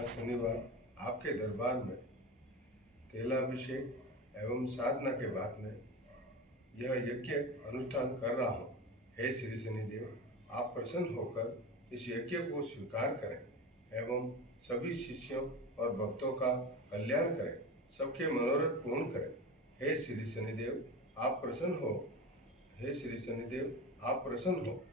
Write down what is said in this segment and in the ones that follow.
आज शनिवार आपके दरबार में तेलाभिषेक एवं साधना के बाद में यह यज्ञ अनुष्ठान कर रहा हूँ। हे श्री शनिदेव, आप प्रसन्न होकर इस यज्ञ को स्वीकार करें एवं सभी शिष्यों और भक्तों का कल्याण करें, सबके मनोरथ पूर्ण करें। हे श्री शनिदेव, आप प्रसन्न हो। हे श्री शनिदेव, आप प्रसन्न हो।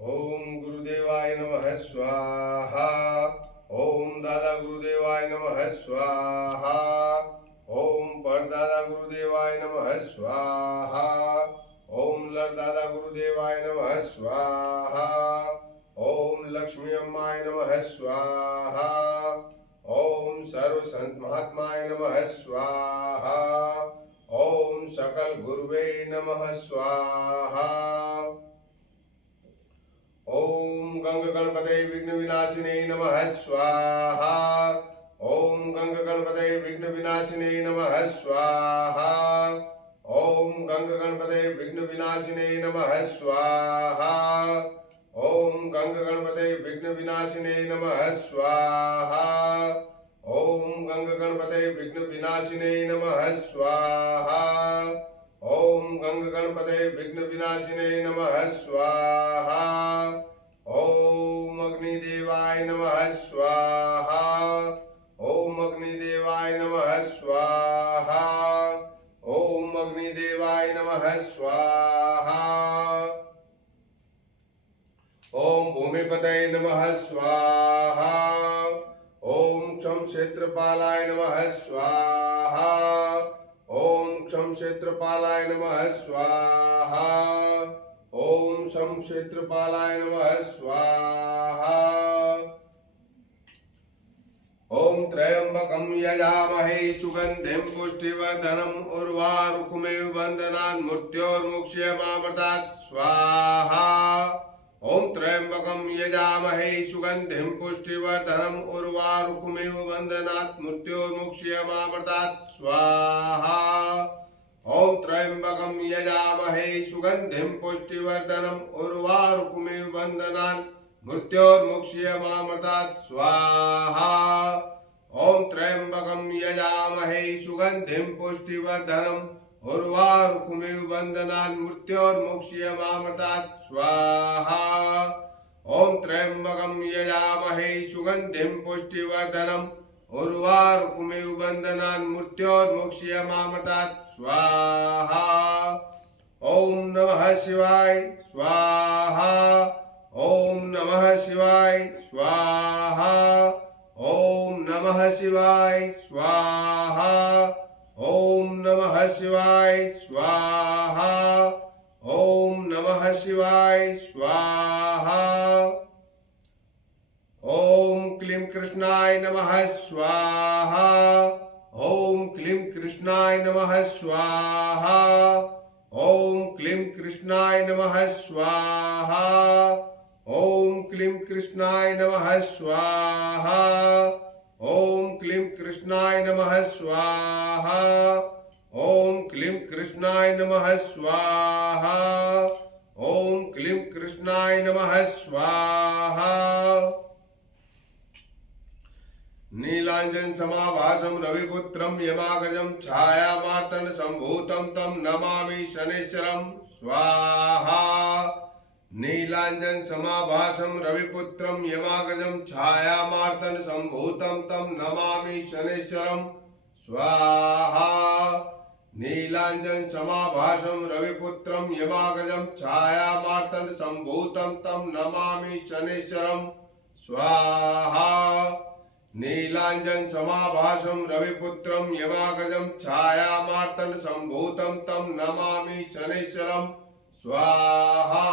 ओम गुरुदेवाय नमः स्वाहा। ओम दादा गुरुदेवाय नमः स्वाहा। ओम परदादा गुरुदेवाय नमः स्वाहा। ओम लड़दादा गुरुदेवाय नमः स्वाहा। ओम लक्ष्मी अम्माय नमः स्वाहा। ओम सर्व संत महात्माय नमः स्वाहा। ओम सकल गुरुवे नमः स्वाहा। ओम गंग गणपते विघ्न विनाशिने नमः स्वाहा। ओम गंग गणपते विघ्न विनाशिने नमः स्वाहा। ओम गंग गणपते विघ्न विनाशिने नमः स्वाहा। ओम गंग गणपते विघ्न विनाशिने नमः स्वाहा। ओम गंग गणपते विघ्न विनाशिने नमः स्वाहा। ओम गंग गणपते विघ्न विनाशिने नमः स्वाहा। ओम अग्निदेवाय नमः स्वाहा। ओम अग्निदेवाय नमः स्वाहा। ओम अग्निदेवाय नमः स्वाहा। ओम भूमिपतये नमः स्वाहा। ओम क्षम क्षेत्रपालाय नमः स्वाहा। ओम क्षम क्षेत्रपालाय नमः स्वाहा। ओम क्षम क्षेत्रपालाय नमः स्वाहा। ओम त्र्यंबकं यजामहे सुगंधिं पुष्टिवर्धनम् उर्वारुकमेव बन्धनान् मृत्योर्मुक्षयमामृतात् स्वाहा। ओम त्र्यंबकं यजामहे सुगंधिं पुष्टिवर्धनम् उर्वारुकमेव बन्धनात् मृत्योर्मुक्षयमामृतात् स्वाहा। ओम त्र्यंबकं यजामहे सुगंधिं पुष्टिवर्धनम् उर्वारुकमेव बन्धनान् मृत्योर्मुक्षयमामृतात् स्वाहा। ओम त्र्यंबकं यजामहे सुगंधिं पुष्टिवर्धनम् उर्वारुकमेव बन्धनान् मृत्योर्मुक्षयमामृतात् स्वाहा। ओम त्र्यंबकं यजामहे सुगंधिं पुष्टिवर्धनम् उर्वारुकमेव बन्धनान् मृत्योर्मुक्षयमामृतात् स्वाहा। ओम नमः शिवाय स्वाहा। ओम नमः शिवाय स्वाहा। ओम नमः शिवाय स्वाहा। ओम नमः शिवाय स्वाहा। ओम नमः शिवाय स्वाहा। ओम क्लीं कृष्णाय नमः स्वाहा। ओम क्लीं कृष्णाय नमः स्वाहा। ओम क्लीं कृष्णाय नमः स्वाहा। ओम क्लीं कृष्णाय नमः स्वाहा। ओम क्लीं कृष्णाय नमः स्वाहा। ओम क्लीं कृष्णाय नमः स्वाहा। ओम क्लीं कृष्णाय नमः स्वाहा। नीलांजन समाभासं रविपुत्रं यमागजं छायामार्तंड संभूतं तं नमामि शनैश्वरं स्वाहा। नीलांजन समाभासं रविपुत्रं यमागजं छायामार्तंड संभूतं तं नमामि शनैश्वरं स्वाहा। नीलांजन समाभासं रविपुत्रं यमागजं छायामार्तंड संभूतं तं नमामि शनैश्वरं स्वाहा। नीलांजन समाभासं रविपुत्रं यमागजं छायामार्तंड संभूतं तं नमामि शनैश्वरं स्वाहा।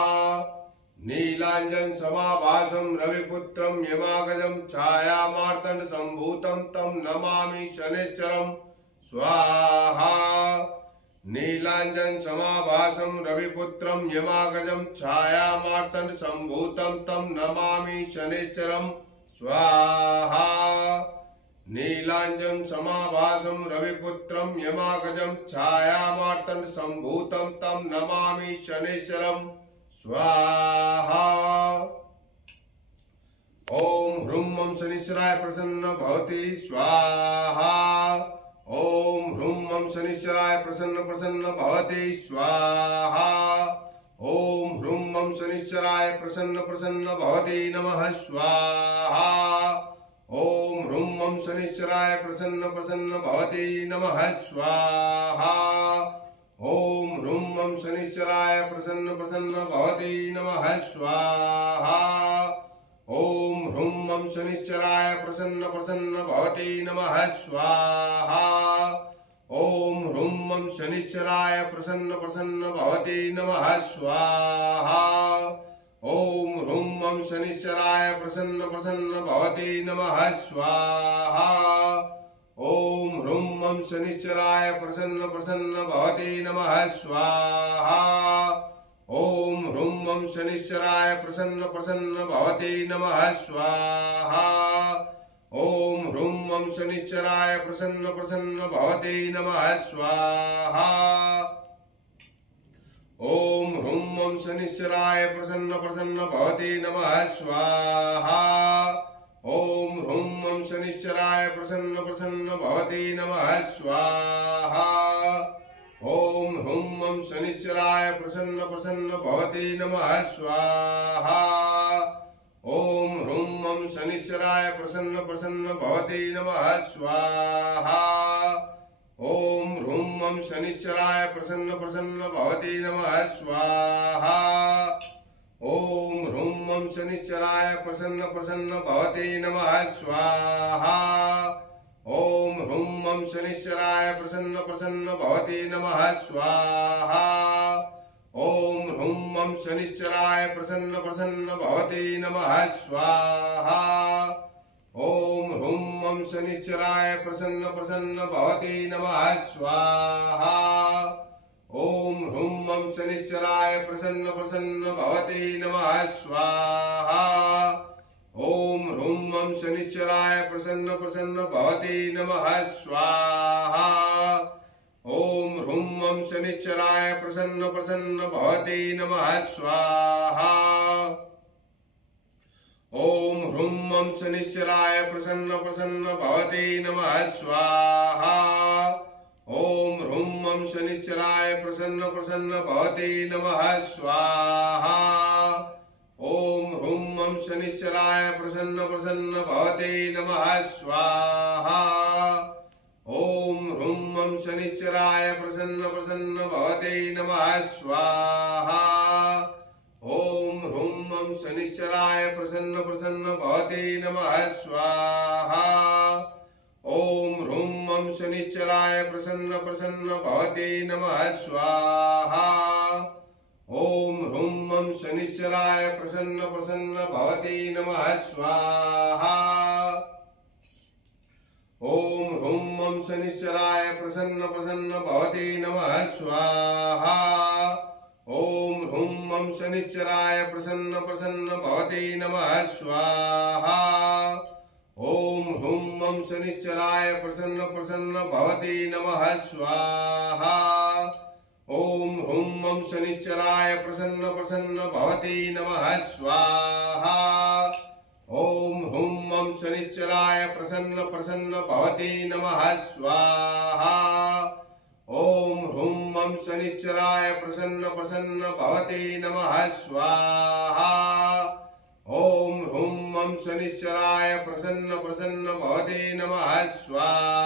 नीलांजन समाभासं रविपुत्रं यमागजं छायामार्तंड संभूतं तं नमामि शनैश्वरं स्वाहा। नीलांजन समाभासं रविपुत्रं यमागजं छायामार्तंड संभूतं तं नमामि शनैश्वरं स्वाहा। नीलांजन समाभासं रविपुत्रं यमागजं छायामार्तंड संभूतं तं नमामि शनैश्वरं स्वाहा। ओम ह्रूं मं शनिश्चराय प्रसन्न भवति स्वाहा। ओम ह्रूं मं शनिश्चराय प्रसन्न भवति स्वाहा। ओम ह्रूं मं शनिश्चराय प्रसन्न भवति नमः स्वाहा। ओम ह्रूं मं शनिश्चराय प्रसन्न भवति नमः स्वाहा। ओम ह्रूं मं शनिश्चराय प्रसन्न भवति नमः स्वाहा। ओम ह्रूं मं शनिश्चराय प्रसन्न भवति नमः स्वाहा। ओम ह्रूं मं शनिश्चराय प्रसन्न भवति नमः स्वाहा। ओम ह्रूं मं शनिश्चराय प्रसन्न भवति नमः स्वाहा। ओम ह्रूं मं शनिश्चराय प्रसन्न भवति नमः स्वाहा। ओम ह्रूं मं शनिश्चराय प्रसन्न भवति नमः स्वाहा। ओम ह्रूं मं शनिश्चराय प्रसन्न भवति नमः स्वाहा। ओम ह्रूं मं शनिश्चराय प्रसन्न भवति नमः स्वाहा। ओम ह्रूं मं शनिश्चराय प्रसन्न भवति नमः स्वाहा। ओम ह्रूं मं शनिश्चराय प्रसन्न भवति नमः स्वाहा। ओम ह्रूं मं शनिश्चराय प्रसन्न भवति नमः स्वाहा। ओम ह्रूं मं शनिश्चराय प्रसन्न भवति नमः स्वाहा। ओम ह्रूं मं शनिश्चराय प्रसन्न भवति नमः स्वाहा। ओम ह्रूं मं शनिश्चराय प्रसन्न भवति नमः स्वाहा। ओम ह्रूं मं शनिश्चराय प्रसन्न भवति नमः स्वाहा। ओम ह्रूं मं शनिश्चराय प्रसन्न भवति नमः स्वाहा। ओम ह्रूं मं शनिश्चराय प्रसन्न भवति नमः स्वाहा। ओम ह्रूं मं शनिश्चराय प्रसन्न भवति नमः स्वाहा। ओम ह्रूं मं शनिश्चराय प्रसन्न भवति नमः स्वाहा। ओम ह्रूं मं शनिश्चराय प्रसन्न भवति नमः स्वाहा। ओम ह्रूं मं शनिश्चराय प्रसन्न भवति नमः स्वाहा। ओम ह्रूं मं शनिश्चराय प्रसन्न भवति नमः स्वाहा। ओम ह्रूं मं शनिश्चराय प्रसन्न भवति नमः स्वाहा। ओम ह्रूं मं शनिश्चराय प्रसन्न भवति नमः स्वाहा। ओम ह्रूं मं शनिश्चराय प्रसन्न भवति नमः स्वाहा। ओम ह्रूं मं शनिश्चराय प्रसन्न भवति नमः स्वाहा। ओम ह्रूं मं शनिश्चराय प्रसन्न भवति नमः स्वाहा। ओम ह्रूं मं शनिश्चराय प्रसन्न भवति नमः स्वाहा। ओम ह्रूं मं शनिश्चराय प्रसन्न भवति नमः स्वाहा। ओम ह्रूं मं शनिश्चराय प्रसन्न भवति नमः स्वाहा। ओम ह्रूं मं शनिश्चराय प्रसन्न भवति नमः स्वाहा। ओम ह्रूं मं शनिश्चराय प्रसन्न भवति नमः स्वाहा। ओम ह्रूं मं शनिश्चराय प्रसन्न भवति नमः स्वाहा।